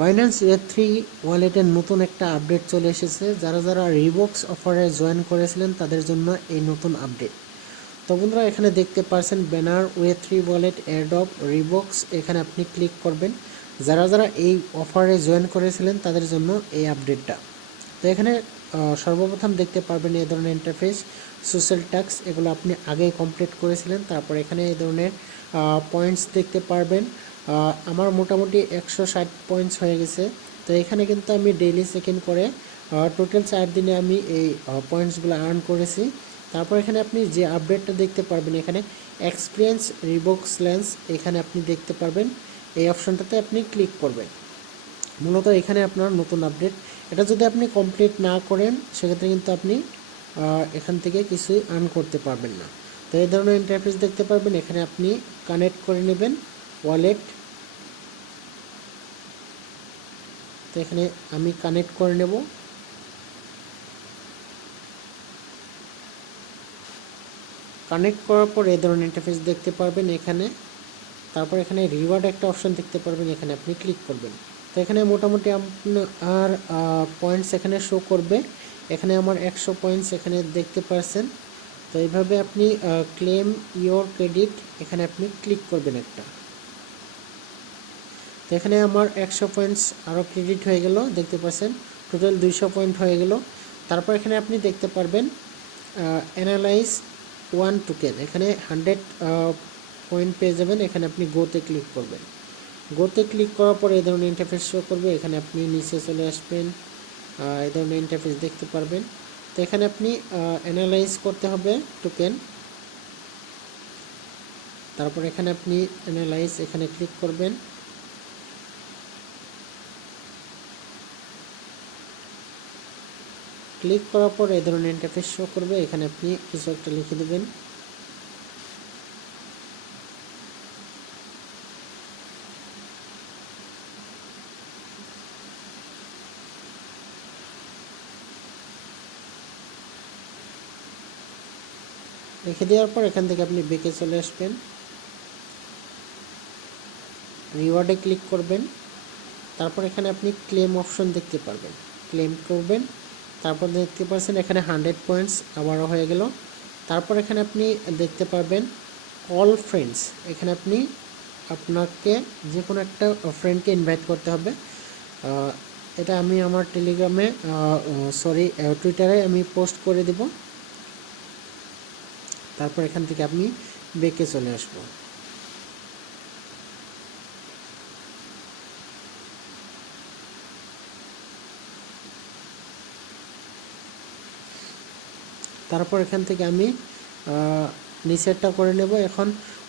Binance ওয়েব3 ওয়ালেটের নতুন একটা আপডেট চলে এসেছে। যারা যারা রিবক্স অফারে জয়েন করেছিলেন তাদের জন্য এই নতুন আপডেট। তো বন্ধুরা এখানে দেখতে পাচ্ছেন ব্যানার ওয়েব3 ওয়ালেট এয়ারড্রপ রিবক্স, এখানে আপনি ক্লিক করবেন। যারা যারা এই অফারে জয়েন করেছিলেন তাদের জন্য এই আপডেটটা। তো এখানে সর্বপ্রথম দেখতে পারবেন এই ধরনের ইন্টারফেস, সোশ্যাল ট্যাক্স এগুলো আপনি আগেই কমপ্লিট করেছিলেন। তারপর এখানে এই ধরনের পয়েন্টস দেখতে পারবেন। আমার মোটামুটি 160 পয়েন্টস হয়ে গেছে। তো এখানে কিন্তু আমি ডেইলি সেকেন্ড করে টোটাল 4 দিনে আমি এই পয়েন্টসগুলো আর্ন করেছি। তারপর এখানে আপনি যে আপডেটটা দেখতে পারবেন, এখানে এক্সপিরিয়েন্স রিবক্স লেন্স, এখানে আপনি দেখতে পারবেন। এই অপশনটাতে আপনি ক্লিক করবেন। মূলত এখানে আপনার নতুন আপডেট, এটা যদি আপনি কমপ্লিট না করেন সেক্ষেত্রে কিন্তু আপনি এখান থেকে কিছুই আর্ন করতে পারবেন না। তো এই ধরনের ইন্টারফেস দেখতে পারবেন। এখানে আপনি কানেক্ট করে নেবেন ওয়ালেট। তো এখানে আমি কানেক্ট করে নেব। কানেক্ট করার পর এই ধরনের ইন্টারফেস দেখতে পারবেন এখানে। তারপর এখানে রিওয়ার্ড একটা অপশন দেখতে পারবেন, এখানে আপনি ক্লিক করবেন। তো এখানে মোটামুটি আপনার পয়েন্টস এখানে শো করবে। এখানে আমার 100 পয়েন্টস এখানে দেখতে পাচ্ছেন। তো এইভাবে আপনি ক্লেম ইওর ক্রেডিট, এখানে আপনি ক্লিক করবেন একটা। তো এখানে আমার 100 পয়েন্টস আরও ক্রেডিট হয়ে গেল, দেখতে পাচ্ছেন টোটাল 200 পয়েন্ট হয়ে গেল। তারপর এখানে আপনি দেখতে পারবেন অ্যানালাইজ 1 টোকেন, এখানে 100 পয়েন্ট পেয়ে যাবেন। এখানে আপনি গোতে ক্লিক করবেন। গোতে ক্লিক করার পর এই ধরনের ইন্টারফেস শো করবে। এখানে আপনি নিচে চলে আসবেন, এই ধরনের ইন্টারফেস দেখতে পারবেন। তো এখানে আপনি অ্যানালাইজ করতে হবে টোকেন। তারপর এখানে আপনি অ্যানালাইজ, এখানে ক্লিক করবেন। ক্লিক করার পর এই ধরনের ইন্টারফেস শো করবে। এখানে আপনি কিছু একটা লিখে দেবেন। লিখে দেওয়ার পর এখান থেকে আপনি বেঁকে চলে আসবেন, রিওয়ার্ডে ক্লিক করবেন। তারপর এখানে আপনি ক্লেম অপশন দেখতে পারবেন, ক্লেম করবেন। তারপর দেখতে পাচ্ছেন এখানে 100 পয়েন্টস আবারও হয়ে গেল। তারপর এখানে আপনি দেখতে পারবেন অল ফ্রেন্ডস, এখানে আপনি আপনাকে যে কোনো একটা ফ্রেন্ডকে ইনভাইট করতে হবে। এটা আমি আমার টেলিগ্রামে টুইটারে আমি পোস্ট করে দেব। তারপর এখান থেকে আপনি বেঁকে চলে আসবো। তারপর এখান থেকে আমি নিচেরটা করে নেব। এখন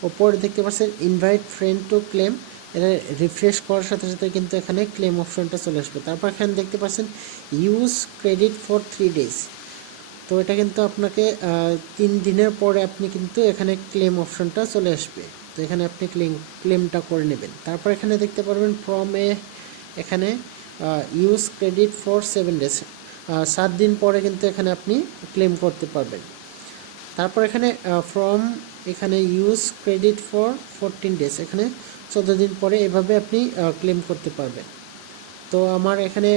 ওপরে দেখতে পাচ্ছেন ইনভাইট ফ্রেন্ড টু ক্লেম, এটা রিফ্রেশ করার সাথে সাথে কিন্তু এখানে ক্লেম অপশনটা চলে আসবে। তারপর এখানে দেখতে পাচ্ছেন ইউজ ক্রেডিট ফর 3 ডেজ, তো এটা কিন্তু আপনাকে 3 দিনের পরে আপনি কিন্তু এখানে ক্লেম অপশনটা চলে আসবে। তো এখানে আপনি ক্লেমটা করে নেবেন। তারপর এখানে দেখতে পারবেন ফ্রম এখানে ইউজ ক্রেডিট ফর 7 ডেজ, 7 দিন পরে কিন্তু এখানে আপনি ক্লেম করতে পারবেন। তারপর এখানে ফ্রম এখানে ইউজ ক্রেডিট ফর 14 ডেজ, এখানে 14 দিন পরে এভাবে আপনি ক্লেম করতে পারবেন। তো আমার এখানে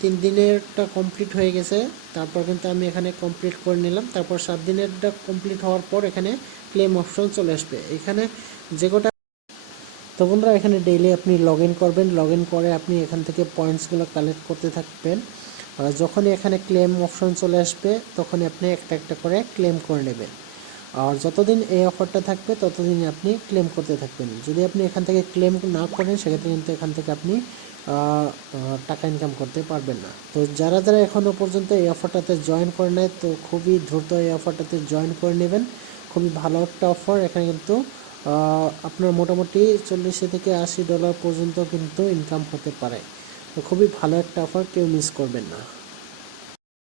3 দিনেরটা কমপ্লিট হয়ে গেছে। তারপর কিন্তু আমি এখানে কমপ্লিট করে নিলাম। তারপর 7 দিনেরটা কমপ্লিট হওয়ার পর এখানে ক্লেম অপশন চলে আসবে এখানে যে গোটা। তো বন্ধুরা এখানে ডেইলি আপনি লগ ইন করবেন, লগ ইন করে আপনি এখান থেকে পয়েন্টসগুলো কালেক্ট করতে থাকবেন। যখনই এখানে ক্লেম অপশন চলে আসবে তখনই আপনি একটা একটা করে ক্লেম করে নেবেন। আর যতদিন এই অফারটা থাকবে ততদিন আপনি ক্লেম করতে থাকবেন। যদি আপনি এখান থেকে ক্লেম না করেন সেক্ষেত্রে কিন্তু এখান থেকে আপনি টাকা ইনকাম করতে পারবেন না। তো যারা যারা এখনও পর্যন্ত এই অফারটাতে জয়েন করে নেয় তো খুবই দ্রুত এই অফারটাতে জয়েন করে নেবেন। খুবই ভালো একটা অফার। এখানে কিন্তু আপনার মোটামুটি $40 থেকে $80 পর্যন্ত কিন্তু ইনকাম হতে পারে। তো খুবই ভালো একটা অফার, কেউ মিস করবেন না।